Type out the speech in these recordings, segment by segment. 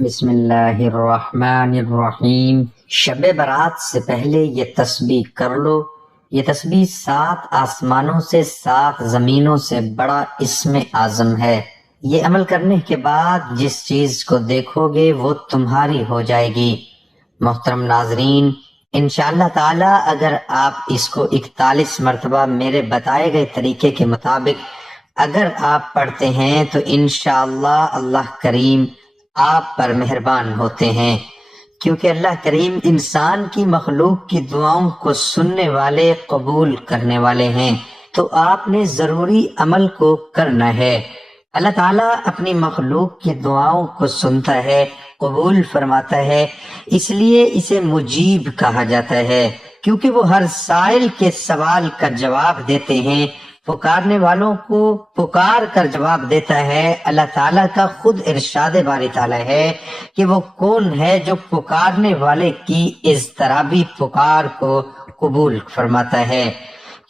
بسم اللہ الرحمن الرحیم۔ شب برات سے پہلے یہ تسبیح کر لو۔ یہ تسبیح 7 آسمانوں سے 7 زمینوں سے بڑا اسم اعظم ہے۔ یہ عمل کرنے کے بعد جس چیز کو دیکھو گے وہ تمہاری ہو جائے گی۔ محترم ناظرین، انشاءاللہ تعالی اگر آپ اس کو 41 مرتبہ میرے بتائے گئے طریقے کے مطابق اگر آپ پڑھتے ہیں تو انشاءاللہ اللہ کریم آپ پر مہربان ہوتے ہیں، کیونکہ اللہ کریم انسان کی مخلوق کی دعاؤں کو سننے والے، قبول کرنے والے ہیں، تو آپ نے ضروری عمل کو کرنا ہے۔ اللہ تعالیٰ اپنی مخلوق کی دعاؤں کو سنتا ہے، قبول فرماتا ہے، اس لیے اسے مجیب کہا جاتا ہے، کیونکہ وہ ہر سائل کے سوال کا جواب دیتے ہیں، پکارنے والوں کو پکار کر جواب دیتا ہے۔ اللہ تعالیٰ کا خود ارشاد باری تعالیٰ ہے کہ وہ کون ہے جو پکارنے والے کی اضطرابی پکار کو قبول فرماتا ہے،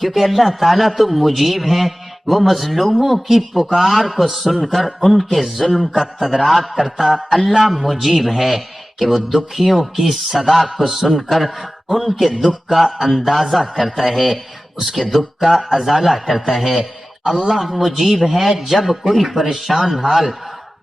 کیونکہ اللہ تعالیٰ تو مجیب ہے، وہ مظلوموں کی پکار کو سن کر ان کے ظلم کا تدراک کرتا اللہ مجیب ہے کہ وہ دکھیوں کی صدا کو سن کر ان کے دکھ کا اندازہ کرتا ہے، اس کے دکھ کا ازالہ کرتا ہے۔ اللہ مجیب ہے، جب کوئی پریشان حال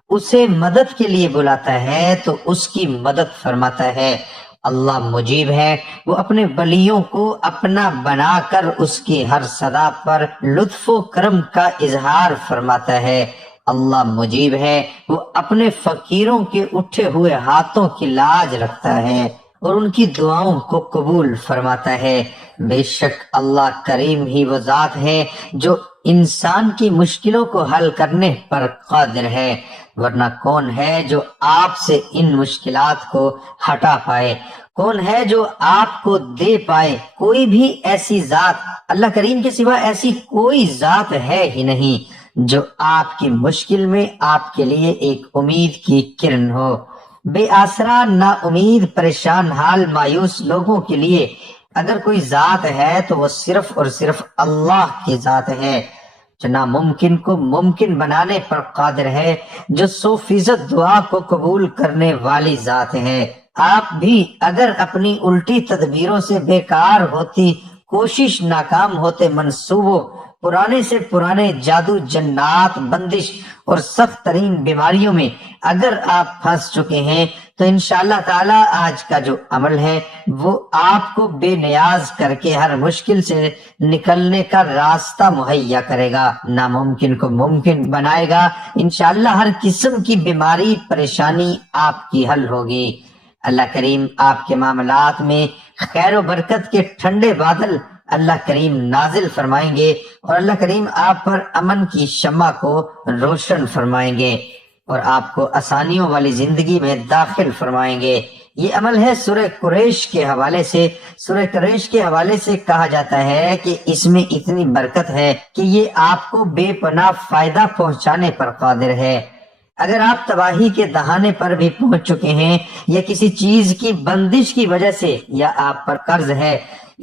اسے مدد کے لیے بلاتا ہے تو اس کی مدد فرماتا ہے۔ اللہ مجیب ہے، وہ اپنے ولیوں کو اپنا بنا کر اس کی ہر صدا پر لطف و کرم کا اظہار فرماتا ہے۔ اللہ مجیب ہے، وہ اپنے فقیروں کے اٹھے ہوئے ہاتھوں کی لاج رکھتا ہے اور ان کی دعاؤں کو قبول فرماتا ہے۔ بے شک اللہ کریم ہی وہ ذات ہے جو انسان کی مشکلوں کو حل کرنے پر قادر ہے، ورنہ کون ہے جو آپ سے ان مشکلات کو ہٹا پائے، کون ہے جو آپ کو دے پائے؟ کوئی بھی ایسی ذات اللہ کریم کے سوا ایسی کوئی ذات ہے ہی نہیں جو آپ کی مشکل میں آپ کے لیے ایک امید کی کرن ہو۔ بے آسرا، نا امید، پریشان حال، مایوس لوگوں کے لیے اگر کوئی ذات ہے تو وہ صرف اور صرف اللہ کی ذات ہے، جو ناممکن کو ممکن بنانے پر قادر ہے، جو 100% دعا کو قبول کرنے والی ذات ہے۔ آپ بھی اگر اپنی الٹی تدبیروں سے بیکار ہوتی کوشش، ناکام ہوتے منصوبوں، پرانے سے پرانے جادو، جنات، بندش اور سخت ترین بیماریوں میں اگر آپ پھنس چکے ہیں تو انشاءاللہ تعالی آج کا جو عمل ہے وہ آپ کو بے نیاز کر کے ہر مشکل سے نکلنے کا راستہ مہیا کرے گا، ناممکن کو ممکن بنائے گا۔ انشاءاللہ ہر قسم کی بیماری، پریشانی آپ کی حل ہوگی۔ اللہ کریم آپ کے معاملات میں خیر و برکت کے ٹھنڈے بادل اللہ کریم نازل فرمائیں گے اور اللہ کریم آپ پر امن کی شمع کو روشن فرمائیں گے اور آپ کو آسانیوں والی زندگی میں داخل فرمائیں گے۔ یہ عمل ہے سورہ قریش کے حوالے سے۔ سورہ قریش کے حوالے سے کہا جاتا ہے کہ اس میں اتنی برکت ہے کہ یہ آپ کو بے پناہ فائدہ پہنچانے پر قادر ہے۔ اگر آپ تباہی کے دہانے پر بھی پہنچ چکے ہیں یا کسی چیز کی بندش کی وجہ سے، یا آپ پر قرض ہے،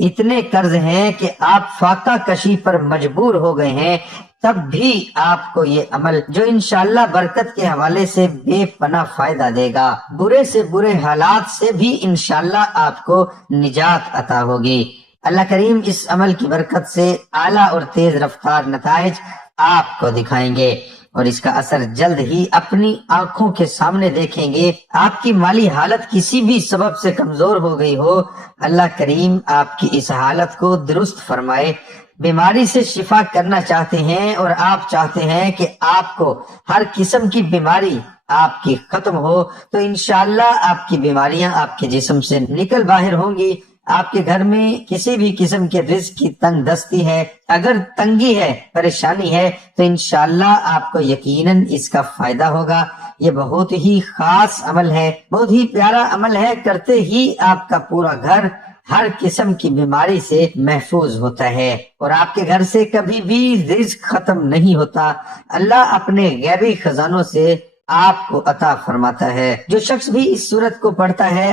اتنے قرض ہیں کہ آپ فاقہ کشی پر مجبور ہو گئے ہیں، تب بھی آپ کو یہ عمل جو انشاءاللہ برکت کے حوالے سے بے پناہ فائدہ دے گا، برے سے برے حالات سے بھی انشاءاللہ آپ کو نجات عطا ہوگی۔ اللہ کریم اس عمل کی برکت سے اعلیٰ اور تیز رفتار نتائج آپ کو دکھائیں گے اور اس کا اثر جلد ہی اپنی آنکھوں کے سامنے دیکھیں گے۔ آپ کی مالی حالت کسی بھی سبب سے کمزور ہو گئی ہو، اللہ کریم آپ کی اس حالت کو درست فرمائے۔ بیماری سے شفا کرنا چاہتے ہیں اور آپ چاہتے ہیں کہ آپ کو ہر قسم کی بیماری آپ کی ختم ہو، تو انشاءاللہ آپ کی بیماریاں آپ کے جسم سے نکل باہر ہوں گی۔ آپ کے گھر میں کسی بھی قسم کے رزق کی تنگ دستی ہے، اگر تنگی ہے، پریشانی ہے، تو انشاءاللہ آپ کو یقیناً اس کا فائدہ ہوگا۔ یہ بہت ہی خاص عمل ہے، بہت ہی پیارا عمل ہے، کرتے ہی آپ کا پورا گھر ہر قسم کی بیماری سے محفوظ ہوتا ہے اور آپ کے گھر سے کبھی بھی رزق ختم نہیں ہوتا۔ اللہ اپنے غیبی خزانوں سے آپ کو عطا فرماتا ہے۔ جو شخص بھی اس سورت کو پڑھتا ہے،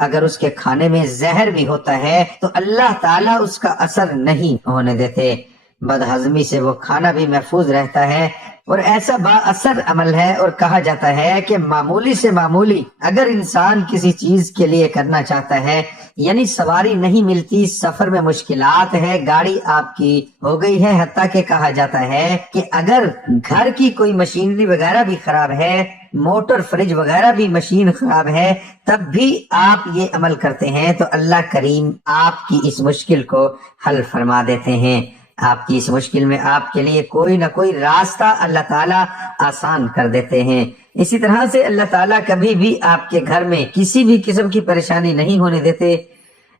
اگر اس کے کھانے میں زہر بھی ہوتا ہے تو اللہ تعالیٰ اس کا اثر نہیں ہونے دیتے، بد ہضمی سے وہ کھانا بھی محفوظ رہتا ہے، اور ایسا با اثر عمل ہے، اور کہا جاتا ہے کہ معمولی سے معمولی اگر انسان کسی چیز کے لیے کرنا چاہتا ہے، یعنی سواری نہیں ملتی، سفر میں مشکلات ہے، گاڑی آپ کی ہو گئی ہے، حتیٰ کہ کہا جاتا ہے کہ اگر گھر کی کوئی مشینری وغیرہ بھی خراب ہے، موٹر فریج وغیرہ بھی مشین خراب ہے، تب بھی آپ یہ عمل کرتے ہیں تو اللہ کریم آپ کی اس مشکل کو حل فرما دیتے ہیں۔ آپ کی اس مشکل میں آپ کے لیے کوئی نہ کوئی راستہ اللہ تعالیٰ آسان کر دیتے ہیں۔ اسی طرح سے اللہ تعالیٰ کبھی بھی آپ کے گھر میں کسی بھی قسم کی پریشانی نہیں ہونے دیتے،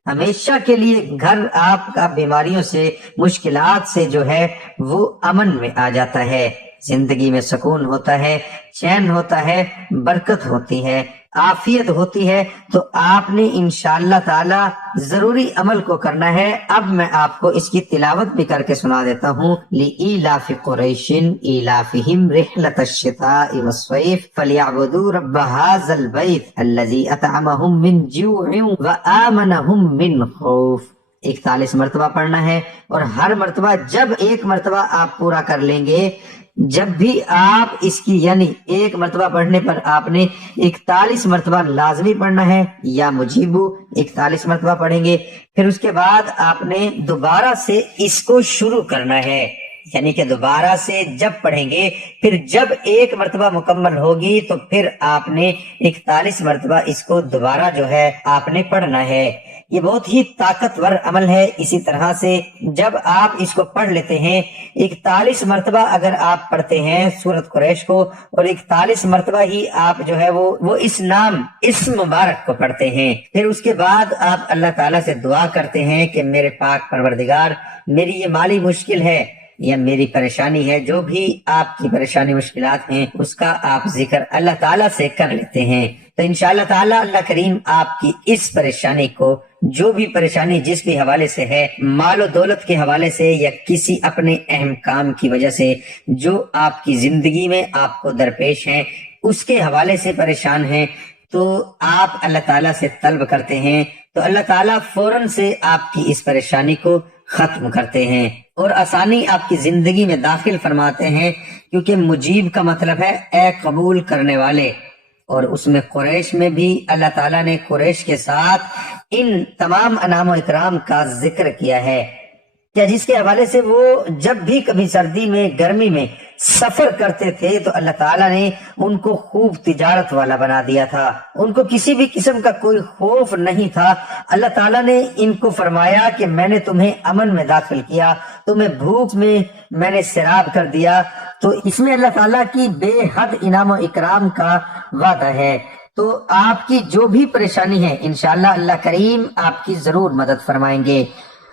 ہمیشہ کے لیے گھر آپ کا بیماریوں سے، مشکلات سے جو ہے وہ امن میں آ جاتا ہے، زندگی میں سکون ہوتا ہے، چین ہوتا ہے، برکت ہوتی ہے، عافیت ہوتی ہے۔ تو آپ نے انشاءاللہ تعالی ضروری عمل کو کرنا ہے۔ اب میں آپ کو اس کی تلاوت بھی کر کے سنا دیتا ہوں۔ لِإِيلَافِ قُرَيْشٍ إِيلَافِهِمْ رِحْلَةَ الشِّتَاءِ وَالصَّيْفِ فَلْيَعْبُدُوا رَبَّ هَٰذَا الْبَيْتِ الَّذِي أَطْعَمَهُم مِّن جُوعٍ وَآمَنَهُم مِّن خَوْفٍ۔ 41 مرتبہ پڑھنا ہے، اور ہر مرتبہ جب ایک مرتبہ آپ پورا کر لیں گے، جب بھی آپ اس کی یعنی ایک مرتبہ پڑھنے پر آپ نے 41 مرتبہ لازمی پڑھنا ہے، یا مجیبو 41 مرتبہ پڑھیں گے، پھر اس کے بعد آپ نے دوبارہ سے اس کو شروع کرنا ہے، یعنی کہ دوبارہ سے جب پڑھیں گے، پھر جب ایک مرتبہ مکمل ہوگی تو پھر آپ نے 41 مرتبہ اس کو دوبارہ جو ہے آپ نے پڑھنا ہے۔ یہ بہت ہی طاقتور عمل ہے۔ اسی طرح سے جب آپ اس کو پڑھ لیتے ہیں، 41 مرتبہ اگر آپ پڑھتے ہیں سورۃ قریش کو، اور 41 مرتبہ ہی آپ جو ہے وہ اس مبارک کو پڑھتے ہیں، پھر اس کے بعد آپ اللہ تعالیٰ سے دعا کرتے ہیں کہ میرے پاک پروردگار، میری یہ مالی مشکل ہے یا میری پریشانی ہے، جو بھی آپ کی پریشانی مشکلات ہیں، اس کا آپ ذکر اللہ تعالیٰ سے کر لیتے ہیں، تو انشاءاللہ تعالیٰ اللہ کریم آپ کی اس پریشانی کو، جو بھی پریشانی جس بھی حوالے سے ہے، مال و دولت کے حوالے سے یا کسی اپنے اہم کام کی وجہ سے جو آپ کی زندگی میں آپ کو درپیش ہیں، اس کے حوالے سے پریشان ہیں، تو آپ اللہ تعالیٰ سے طلب کرتے ہیں، تو اللہ تعالیٰ فوراً سے آپ کی اس پریشانی کو ختم کرتے ہیں اور آسانی آپ کی زندگی میں داخل فرماتے ہیں، کیونکہ مجیب کا مطلب ہے اے قبول کرنے والے، اور اس میں قریش میں بھی اللہ تعالیٰ نے قریش کے ساتھ ان تمام انعام و اکرام کا ذکر کیا ہے، کیا جس کے حوالے سے وہ جب بھی کبھی سردی میں، گرمی میں سفر کرتے تھے تو اللہ تعالیٰ نے ان کو خوب تجارت والا بنا دیا تھا، ان کو کسی بھی قسم کا کوئی خوف نہیں تھا۔ اللہ تعالیٰ نے ان کو فرمایا کہ میں نے تمہیں امن میں داخل کیا، تمہیں بھوک میں میں نے سیراب کر دیا، تو اس میں اللہ تعالیٰ کی بے حد انعام و اکرام کا وعدہ ہے۔ تو آپ کی جو بھی پریشانی ہے انشاءاللہ اللہ کریم آپ کی ضرور مدد فرمائیں گے،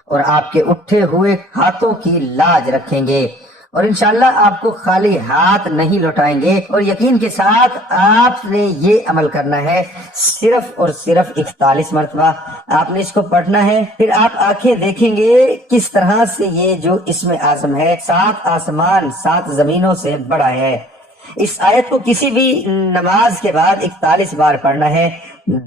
اور آپ کے اٹھے ہوئے ہاتھوں کی لاج رکھیں گے، اور انشاءاللہ آپ کو خالی ہاتھ نہیں لوٹائیں گے۔ اور یقین کے ساتھ آپ نے یہ عمل کرنا ہے، صرف اور صرف 41 مرتبہ آپ نے اس کو پڑھنا ہے، پھر آپ آنکھیں دیکھیں گے کس طرح سے یہ جو اسم اعظم ہے 7 آسمان 7 زمینوں سے بڑا ہے۔ اس آیت کو کسی بھی نماز کے بعد 41 بار پڑھنا ہے،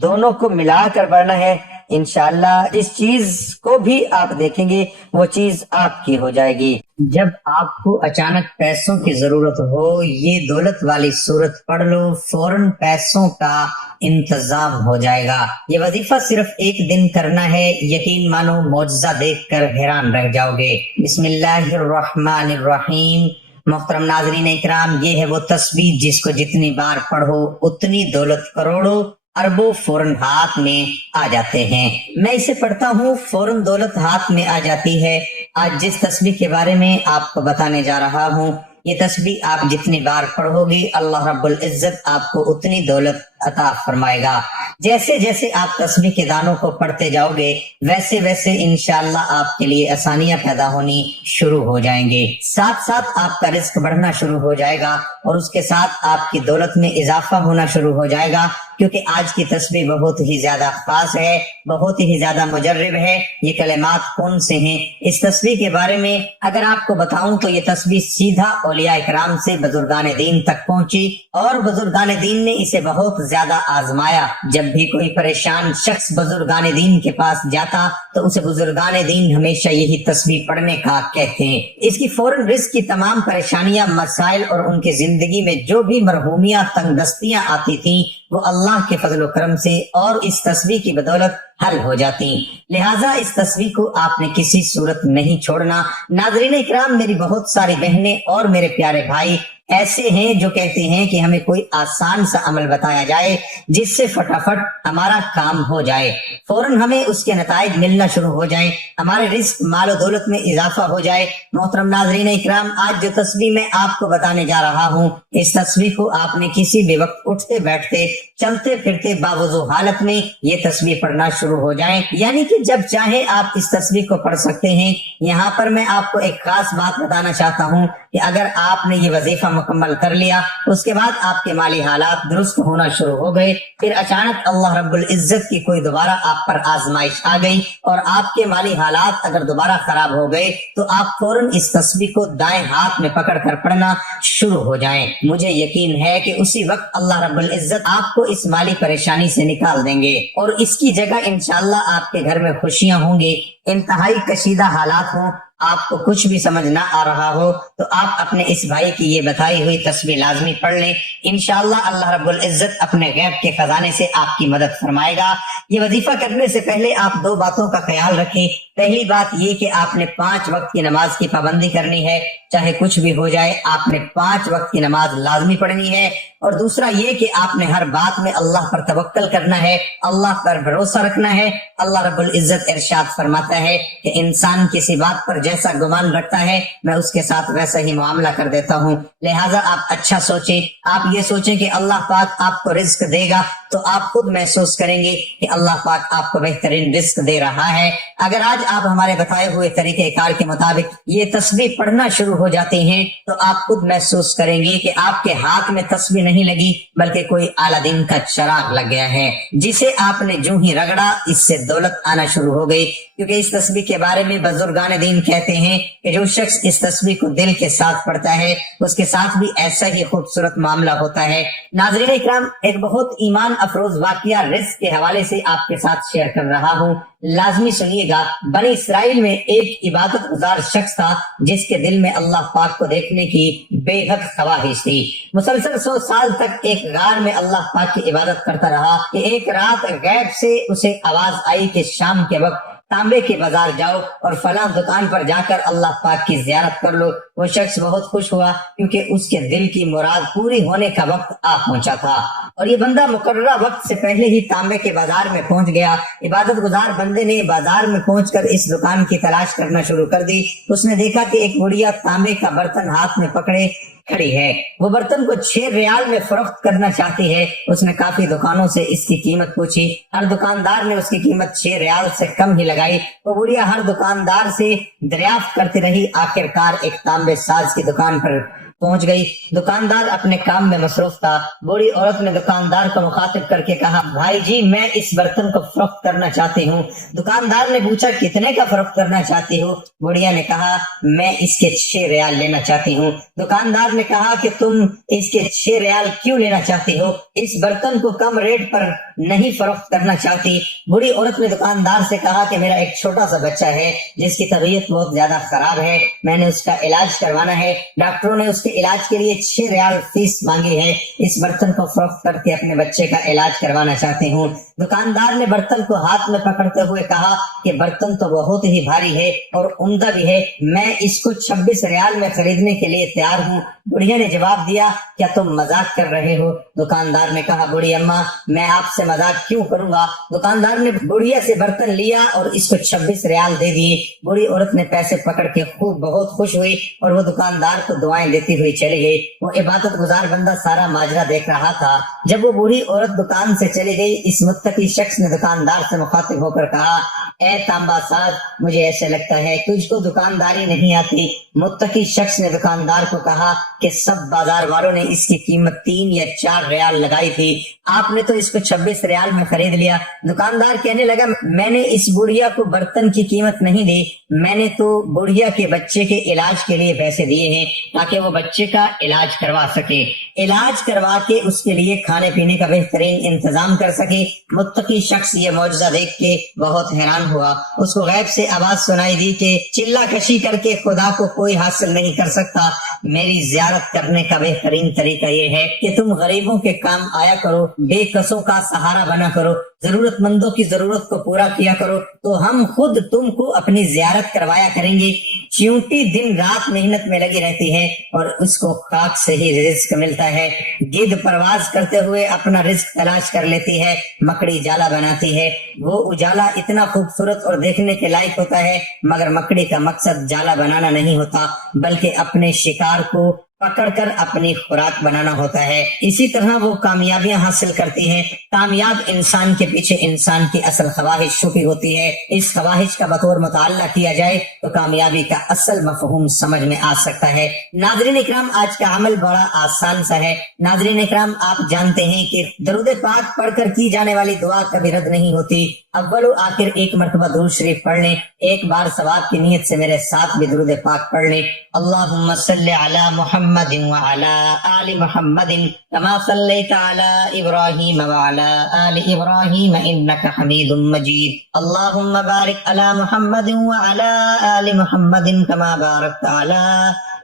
دونوں کو ملا کر پڑھنا ہے، انشاءاللہ جس چیز کو بھی آپ دیکھیں گے وہ چیز آپ کی ہو جائے گی۔ جب آپ کو اچانک پیسوں کی ضرورت ہو، یہ دولت والی صورت پڑھ لو، فوراً پیسوں کا انتظام ہو جائے گا۔ یہ وظیفہ صرف ایک دن کرنا ہے، یقین مانو معجزہ دیکھ کر حیران رہ جاؤ گے۔ بسم اللہ الرحمن الرحیم۔ محترم ناظرین اکرام، یہ ہے وہ تسبیح جس کو جتنی بار پڑھو اتنی دولت کروڑوں اربوں فوراً ہاتھ میں آ جاتے ہیں۔ میں اسے پڑھتا ہوں، فوراً دولت ہاتھ میں آ جاتی ہے۔ آج جس تسبیح کے بارے میں آپ کو بتانے جا رہا ہوں، یہ تسبیح آپ جتنی بار پڑھو گی اللہ رب العزت آپ کو اتنی دولت عطا فرمائے گا۔ جیسے جیسے آپ تسبیح کے دانوں کو پڑھتے جاؤ گے ویسے ویسے انشاءاللہ آپ کے لیے آسانیاں پیدا ہونی شروع ہو جائیں گے، ساتھ ساتھ آپ کا رزق بڑھنا شروع ہو جائے گا، اور اس کے ساتھ آپ کی دولت میں اضافہ ہونا شروع ہو جائے گا، کیونکہ آج کی تسبیح بہت ہی زیادہ خاص ہے، بہت ہی زیادہ مجرب ہے۔ یہ کلمات کون سے ہیں؟ اس تسبیح کے بارے میں اگر آپ کو بتاؤں تو یہ تسبیح سیدھا اولیاء کرام سے بزرگان دین تک پہنچی، اور بزرگان دین نے اسے بہت زیادہ آزمایا۔ جب جب بھی کوئی پریشان شخص بزرگان دین کے پاس جاتا تو اسے بزرگان دین ہمیشہ یہی تسبیح پڑھنے کا کہتے ہیں۔ اس کی فوراً رزق کی تمام پریشانیاں، مسائل اور ان کی زندگی میں جو بھی مرحومیاں، تنگ دستیاں آتی تھیں وہ اللہ کے فضل و کرم سے اور اس تسبیح کی بدولت حل ہو جاتی۔ لہٰذا اس تسبیح کو آپ نے کسی صورت نہیں چھوڑنا۔ ناظرین اکرام، میری بہت ساری بہنیں اور میرے پیارے بھائی ایسے ہیں جو کہتے ہیں کہ ہمیں کوئی آسان سا عمل بتایا جائے جس سے فٹافٹ ہمارا کام ہو جائے، فوراً ہمیں اس کے نتائج ملنا شروع ہو جائیں، ہمارے رزق، مال و دولت میں اضافہ ہو جائے۔ محترم ناظرین اکرام، آج جو تسبیح میں آپ کو بتانے جا رہا ہوں، اس تسبیح کو آپ نے کسی بھی وقت اٹھتے بیٹھتے، چلتے پھرتے، باوضو حالت میں یہ تسبیح پڑھنا شروع ہو جائیں، یعنی کہ جب چاہے آپ اس تسبیح کو پڑھ سکتے ہیں۔ یہاں پر میں آپ کو ایک خاص بات بتانا چاہتا ہوں کہ اگر آپ نے یہ وظیفہ مکمل کر لیا، اس کے بعد آپ کے مالی حالات درست ہونا شروع ہو گئے، پھر اچانک اللہ رب العزت کی کوئی دوبارہ آپ پر آزمائش آ گئی اور آپ کے مالی حالات اگر دوبارہ خراب ہو گئے تو آپ فوراً اس تسبیح کو دائیں ہاتھ میں پکڑ کر پڑھنا شروع ہو جائیں۔ مجھے یقین ہے کہ اسی وقت اللہ رب العزت آپ کو اس مالی پریشانی سے نکال دیں گے اور اس کی جگہ انشاءاللہ آپ کے گھر میں خوشیاں ہوں گی۔ انتہائی کشیدہ حالات ہوں، آپ کو کچھ بھی سمجھ نہ آ رہا ہو تو آپ اپنے اس بھائی کی یہ بتائی ہوئی تسبیح لازمی پڑھ لیں، انشاءاللہ اللہ رب العزت اپنے غیب کے خزانے سے آپ کی مدد فرمائے گا۔ یہ وظیفہ کرنے سے پہلے آپ دو باتوں کا خیال رکھیں۔ پہلی بات یہ کہ آپ نے 5 وقت کی نماز کی پابندی کرنی ہے، چاہے کچھ بھی ہو جائے آپ نے 5 وقت کی نماز لازمی پڑھنی ہے۔ اور دوسرا یہ کہ آپ نے ہر بات میں اللہ پر توکل کرنا ہے، اللہ پر بھروسہ رکھنا ہے۔ اللہ رب العزت ارشاد فرماتا ہے کہ انسان کسی بات پر جیسا گمان رکھتا ہے میں اس کے ساتھ ویسا ہی معاملہ کر دیتا ہوں۔ لہٰذا آپ اچھا سوچیں، آپ یہ سوچیں کہ اللہ پاک آپ کو رزق دے گا تو آپ خود محسوس کریں گے کہ اللہ پاک آپ کو بہترین رزق دے رہا ہے۔ اگر آج آپ ہمارے بتائے ہوئے طریقہ کار کے مطابق یہ تسبیح پڑھنا شروع ہو جاتے ہیں تو آپ خود محسوس کریں گے کہ آپ کے ہاتھ میں تسبیح نہیں لگی بلکہ کوئی اعلیٰ دین کا چراغ لگ گیا ہے، جسے آپ نے جو ہی رگڑا اس سے دولت آنا شروع ہو گئی۔ کیونکہ اس تسبیح کے بارے میں بزرگان دین کہتے ہیں کہ جو شخص اس تسبیح کو دل کے ساتھ پڑھتا ہے اس کے ساتھ بھی ایسا ہی خوبصورت معاملہ ہوتا ہے۔ ناظرین اکرام، ایک بہت ایمان افروز واقعہ رزق کے حوالے سے آپ کے ساتھ شیئر کر رہا ہوں، لازمی سنیے گا۔ بنی اسرائیل میں ایک عبادت گزار شخص تھا جس کے دل میں اللہ پاک کو دیکھنے کی بے حد خواہش تھی۔ مسلسل 100 سال تک ایک غار میں اللہ پاک کی عبادت کرتا رہا کہ ایک رات غیب سے اسے آواز آئی کہ شام کے وقت تانبے کے بازار جاؤ اور فلاں دکان پر جا کر اللہ پاک کی زیارت کر لو۔ وہ شخص بہت خوش ہوا کیونکہ اس کے دل کی مراد پوری ہونے کا وقت آ پہنچا تھا اور یہ بندہ مقررہ وقت سے پہلے ہی تانبے کے بازار میں پہنچ گیا۔ عبادت گزار بندے نے بازار میں پہنچ کر اس دکان کی تلاش کرنا شروع کر دی۔ اس نے دیکھا کہ ایک بڑھیا تانبے کا برتن ہاتھ میں پکڑے کھڑی ہے، وہ برتن کو 6 ریال میں فروخت کرنا چاہتی ہے۔ اس نے کافی دکانوں سے اس کی قیمت پوچھی، ہر دکاندار نے اس کی قیمت 6 ریال سے کم ہی لگائی۔ وہ بڑھیا ہر دکاندار سے دریافت کرتی رہی، آخرکار ایک تانبے ساز کی دکان پر پہنچ گئی۔ دکاندار اپنے کام میں مصروف تھا۔ بوڑھی عورت نے دکاندار کو مخاطب کر کے کہا، بھائی جی میں اس برتن کو فروخت کرنا چاہتی ہوں۔ دکاندار نے پوچھا، کتنے کا فروخت کرنا چاہتی ہو؟ بڑھیا نے کہا، میں اس کے 6 ریال لینا چاہتی ہوں۔ دکاندار نے کہا کہ تم اس کے 6 ریال کیوں لینا چاہتی ہو؟ اس برتن کو کم ریٹ پر نہیں فروخت کرنا چاہتی؟ بوڑھی عورت نے دکاندار سے کہا کہ میرا ایک چھوٹا سا بچہ ہے جس کی طبیعت بہت زیادہ خراب ہے، میں نے اس کا علاج کروانا ہے، ڈاکٹروں نے اس کے علاج کے لیے 6 ریال فیس مانگی ہے، اس برتن کو فروخت کر کے اپنے بچے کا علاج کروانا چاہتی ہوں۔ دکاندار نے برتن کو ہاتھ میں پکڑتے ہوئے کہا کہ برتن تو بہت ہی بھاری ہے اور عمدہ بھی ہے، میں اس کو 26 ریال میں خریدنے کے لیے تیار ہوں۔ بڑھیا نے جواب دیا، کیا تم مذاق کر رہے ہو؟ دکاندار نے کہا، بڑھی اماں میں آپ سے مذاق کیوں کروں گا؟ دکاندار نے بڑھیا سے برتن لیا اور اس کو 26 ریال دے دیے۔ بڑھی عورت نے پیسے پکڑ کے خوب بہت خوش ہوئی اور وہ دکاندار کو دعائیں دیتی ہوئی چلی گئی۔ وہ عبادت گزار بندہ سارا ماجرا دیکھ رہا تھا۔ جب وہ بوڑھی عورت دکان سے چلی گئی، اس متقی شخص نے دکاندار سے مخاطب ہو کر کہا، اے تانبا ساز، مجھے ایسے لگتا ہے تجھ کو دکانداری نہیں آتی، متقی شخص نے دکاندار کو کہا کہ سب بازار والوں نے اس کی قیمت 3 یا 4 ریال لگائی تھی، آپ نے تو اس کو 26 ریال میں خرید لیا۔ دکاندار کہنے لگا میں نے اس بڑھیا کو برتن کی قیمت نہیں دی، میں نے تو بڑھیا کے بچے کے علاج کے لیے پیسے دیے ہیں تاکہ وہ بچے کا علاج کروا سکے، علاج کروا کے اس کے لیے کھانے پینے کا بہترین انتظام کر سکے۔ متقی شخص یہ معجزہ دیکھ کے بہت حیران ہوا، اس کو غیب سے آواز سنائی دی کہ چلا کشی کر کے خدا کو کوئی حاصل نہیں کر سکتا، میری زیارت کرنے کا بہترین طریقہ یہ ہے کہ تم غریبوں کے کام آیا کرو، بے کسوں کا سہارا بنا کرو، ضرورت مندوں کی ضرورت کو پورا کیا کرو، تو ہم خود تم کو اپنی زیارت کروایا کریں گے۔ چیونٹی دن رات محنت میں لگی رہتی ہے اور اس کو خاک سے ہی رزق ملتا ہے، گدھ پرواز کرتے ہوئے اپنا رزق تلاش کر لیتی ہے، مکڑی جالا بناتی ہے، وہ اجالا اتنا خوبصورت اور دیکھنے کے لائق ہوتا ہے، مگر مکڑی کا مقصد جالا بنانا نہیں ہوتا بلکہ اپنے شکار کو پکڑ کر اپنی خوراک بنانا ہوتا ہے۔ اسی طرح وہ کامیابیاں حاصل کرتی ہے۔ کامیاب انسان کے پیچھے انسان کی اصل خواہش چھپی ہوتی ہے، اس خواہش کا بطور مطالعہ کیا جائے تو کامیابی کا اصل مفہوم سمجھ میں آ سکتا ہے۔ ناظرین اکرام، آج کا عمل بڑا آسان سا ہے۔ ناظرین اکرام، آپ جانتے ہیں کہ درود پاک پڑھ کر کی جانے والی دعا کبھی رد نہیں ہوتی۔ اول و آخر ایک مرتبہ درود شریف پڑھ لیں، ایک بار ثواب کی نیت سے میرے ساتھ بھی درود پاک پڑھ لیں۔ اللہم صلی علی محمد وعلی آل محمد کما صلیت علی ابراہیم وعلی آل ابراہیم انک حمید مجید۔ اللہم بارک علی محمد وعلی آل محمد کما بارکت علی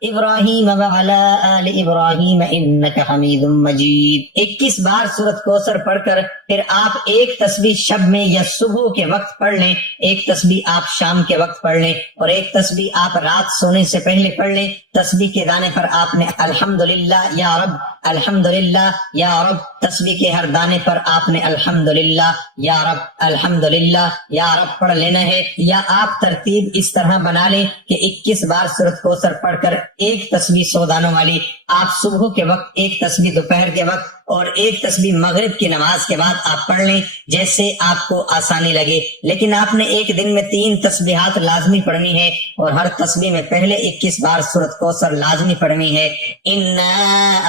ابراہیم وعلی آل ابراہیم انک حمید مجید۔ 21 بار سورۃ کوثر پڑھ کر پھر آپ ایک تسبیح شب میں یا صبح کے وقت پڑھ لیں، ایک تسبیح آپ شام کے وقت پڑھ لیں اور ایک تسبیح آپ رات سونے سے پہلے پڑھ لیں۔ تسبیح کے دانے پر آپ نے الحمدللہ یا رب، الحمدللہ یا رب، تسبیح کے ہر دانے پر آپ نے الحمدللہ یا رب، الحمدللہ یا رب پڑھ لینا ہے۔ یا آپ ترتیب اس طرح بنا لیں کہ 21 بار سورۃ کوثر پڑھ کر ایک تسبیح 100 دانوں والی آپ صبح کے وقت، ایک تسبیح دوپہر کے وقت اور ایک تسبیح مغرب کی نماز کے بعد آپ پڑھ لیں، جیسے آپ کو آسانی لگے۔ لیکن آپ نے ایک دن میں 3 تسبیحات لازمی پڑھنی ہے اور ہر تسبیح میں پہلے 21 بار سورۃ کوثر لازمی پڑھنی ہے۔ انا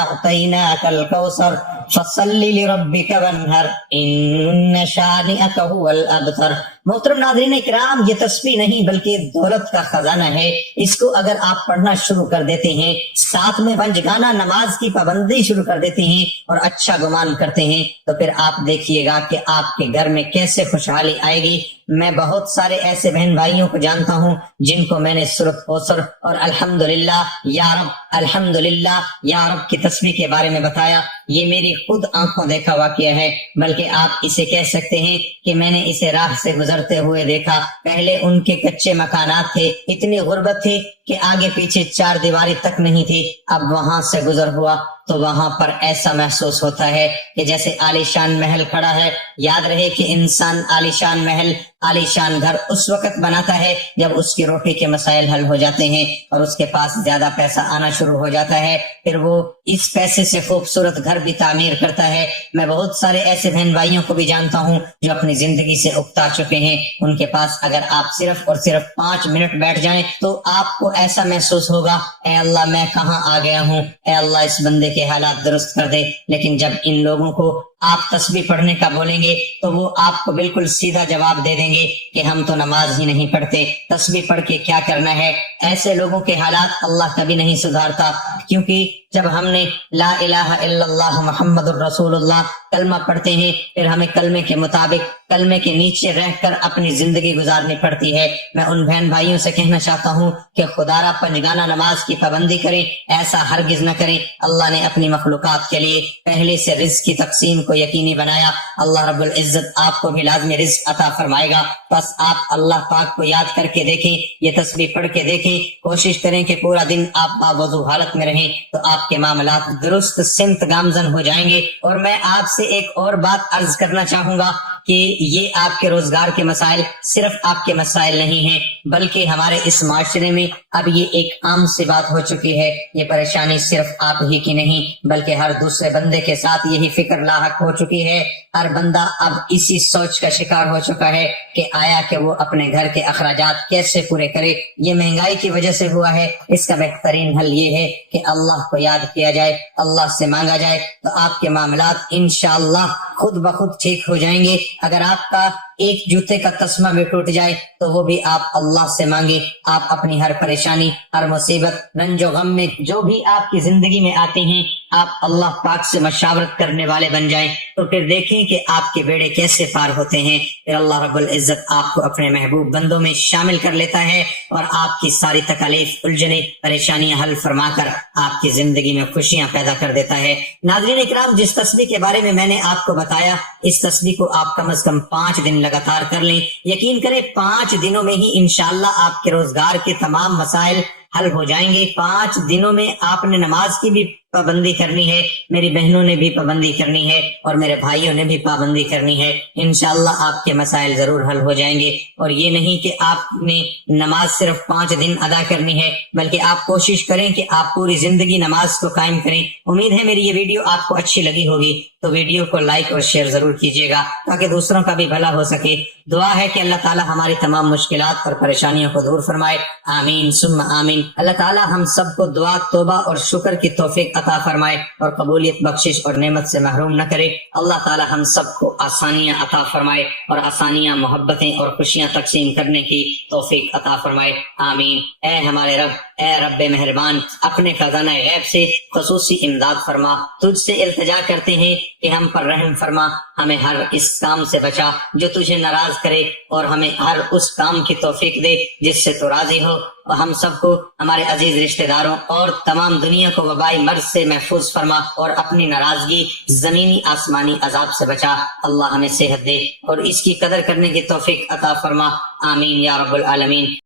اعطیناک الکوثر فصلی لربک وانحر ان شانئک هو الابتر۔ محترم ناظرین کرام، یہ تسبیح نہیں بلکہ دولت کا خزانہ ہے۔ اس کو اگر آپ پڑھنا شروع کر دیتے ہیں، ساتھ میں پنجگانہ نماز کی پابندی شروع کر دیتے ہیں اور اچھا گمان کرتے ہیں، تو پھر آپ دیکھیے گا کہ آپ کے گھر میں کیسے خوشحالی آئے گی۔ میں بہت سارے ایسے بہن بھائیوں کو جانتا ہوں جن کو میں نے سورۃ کوثر اور الحمدللہ یا رب، الحمدللہ یا رب کی تسبیح کے بارے میں بتایا۔ یہ میری خود آنکھوں دیکھا واقعہ ہے، بلکہ آپ اسے کہہ سکتے ہیں کہ میں نے اسے راہ سے گزرتے ہوئے دیکھا۔ پہلے ان کے کچے مکانات تھے، اتنی غربت تھی کہ آگے پیچھے 4 دیواری تک نہیں تھی۔ اب وہاں سے گزر ہوا تو وہاں پر ایسا محسوس ہوتا ہے کہ جیسے عالیشان محل کھڑا ہے۔ یاد رہے کہ انسان عالیشان محل، عالیشان گھر اس وقت بناتا ہے جب اس کی روٹی کے مسائل حل ہو جاتے ہیں اور اس کے پاس زیادہ پیسہ آنا شروع ہو جاتا ہے، پھر وہ اس پیسے سے خوبصورت گھر بھی تعمیر کرتا ہے۔ میں بہت سارے ایسے بہن بھائیوں کو بھی جانتا ہوں جو اپنی زندگی سے اکتا چکے ہیں۔ ان کے پاس اگر آپ صرف اور صرف 5 منٹ بیٹھ جائیں تو آپ کو ایسا محسوس ہوگا، اے اللہ میں کہاں آ گیا ہوں، اے اللہ اس بندے کے حالات درست کر دے۔ لیکن جب ان لوگوں کو آپ تسبیح پڑھنے کا بولیں گے تو وہ آپ کو بالکل سیدھا جواب دے دیں گے کہ ہم تو نماز ہی نہیں پڑھتے، تسبیح پڑھ کے کیا کرنا ہے۔ ایسے لوگوں کے حالات اللہ کبھی نہیں سدھارتا، کیونکہ جب ہم نے لا الہ الا اللہ محمد الرسول اللہ کلمہ پڑھتے ہیں، پھر ہمیں کلمے کے مطابق، کلمے کے نیچے رہ کر اپنی زندگی گزارنی پڑتی ہے۔ میں ان بہن بھائیوں سے کہنا چاہتا ہوں کہ خدا را پنجگانہ نماز کی پابندی کریں، ایسا ہرگز نہ کریں۔ اللہ نے اپنی مخلوقات کے لیے پہلے سے رزق کی تقسیم کو یقینی بنایا۔ اللہ رب العزت آپ کو بھی لازمی رزق عطا فرمائے گا۔ بس آپ اللہ پاک کو یاد کر کے دیکھیں، یہ تسبیح پڑھ کے دیکھیں، کوشش کریں کہ پورا دن آپ باوضو حالت میں رہیں تو آپ کے معاملات درست سمت گامزن ہو جائیں گے۔ اور میں آپ سے ایک اور بات عرض کرنا چاہوں گا کہ یہ آپ کے روزگار کے مسائل صرف آپ کے مسائل نہیں ہیں، بلکہ ہمارے اس معاشرے میں اب یہ ایک عام سی بات ہو چکی ہے۔ یہ پریشانی صرف آپ ہی کی نہیں بلکہ ہر دوسرے بندے کے ساتھ یہی فکر لاحق ہو چکی ہے۔ ہر بندہ اب اسی سوچ کا شکار ہو چکا ہے کہ آیا کہ وہ اپنے گھر کے اخراجات کیسے پورے کرے۔ یہ مہنگائی کی وجہ سے ہوا ہے۔ اس کا بہترین حل یہ ہے کہ اللہ کو یاد کیا جائے، اللہ سے مانگا جائے، تو آپ کے معاملات انشاءاللہ خود بخود ٹھیک ہو جائیں گے۔ اگر آپ کا ایک جوتے کا تسمہ بھی ٹوٹ جائے تو وہ بھی آپ اللہ سے مانگے۔ آپ اپنی ہر پریشانی، ہر مصیبت، رنج و غم میں جو بھی آپ کی زندگی میں آتے ہیں، آپ اللہ پاک سے مشاورت کرنے والے بن جائیں، تو پھر دیکھیں کہ آپ کے بیڑے کیسے پار ہوتے ہیں۔ پھر اللہ رب العزت آپ کو اپنے محبوب بندوں میں شامل کر لیتا ہے اور آپ کی ساری تکالیف، الجھنیں، پریشانیاں حل فرما کر آپ کی زندگی میں خوشیاں پیدا کر دیتا ہے۔ ناظرین اکرام، جس تسبیح کے بارے میں نے آپ کو بتایا، اس تسبیح کو آپ کم از کم 5 دن لگاتار کر لیں۔ یقین کریں 5 دنوں میں ہی انشاءاللہ آپ کے روزگار کے تمام مسائل حل ہو جائیں گے۔ 5 دنوں میں آپ نے نماز کی بھی پابندی کرنی ہے، میری بہنوں نے بھی پابندی کرنی ہے، اور میرے بھائیوں نے بھی پابندی کرنی ہے۔ انشاءاللہ آپ کے مسائل ضرور حل ہو جائیں گے۔ اور یہ نہیں کہ آپ نے نماز صرف 5 دن ادا کرنی ہے، بلکہ آپ کوشش کریں کہ آپ پوری زندگی نماز کو قائم کریں۔ امید ہے میری یہ ویڈیو آپ کو اچھی لگی ہوگی، تو ویڈیو کو لائک اور شیئر ضرور کیجیے گا تاکہ دوسروں کا بھی بھلا ہو سکے۔ دعا ہے کہ اللہ تعالی ہماری تمام مشکلات اور پریشانیوں کو دور فرمائے، آمین ثم آمین۔ اللہ تعالی ہم سب کو دعا، توبہ اور شکر کی توفیق عطا فرمائے اور قبولیت، بخشش اور نعمت سے محروم نہ کرے۔ اللہ تعالی ہم سب کو آسانیاں عطا فرمائے اور آسانیاں، محبتیں اور خوشیاں تقسیم کرنے کی توفیق عطا فرمائے، آمین۔ اے ہمارے رب، اے رب مہربان، اپنے خزانہ غیب سے خصوصی امداد فرما۔ تجھ سے التجا کرتے ہیں کہ ہم پر رحم فرما، ہمیں ہر اس کام سے بچا جو تجھے ناراض کرے، اور ہمیں ہر اس کام کی توفیق دے جس سے تو راضی ہو، اور ہم سب کو، ہمارے عزیز رشتہ داروں اور تمام دنیا کو وبائی مرض سے محفوظ فرما، اور اپنی ناراضگی، زمینی آسمانی عذاب سے بچا۔ اللہ ہمیں صحت دے اور اس کی قدر کرنے کی توفیق عطا فرما، آمین یا رب العالمین۔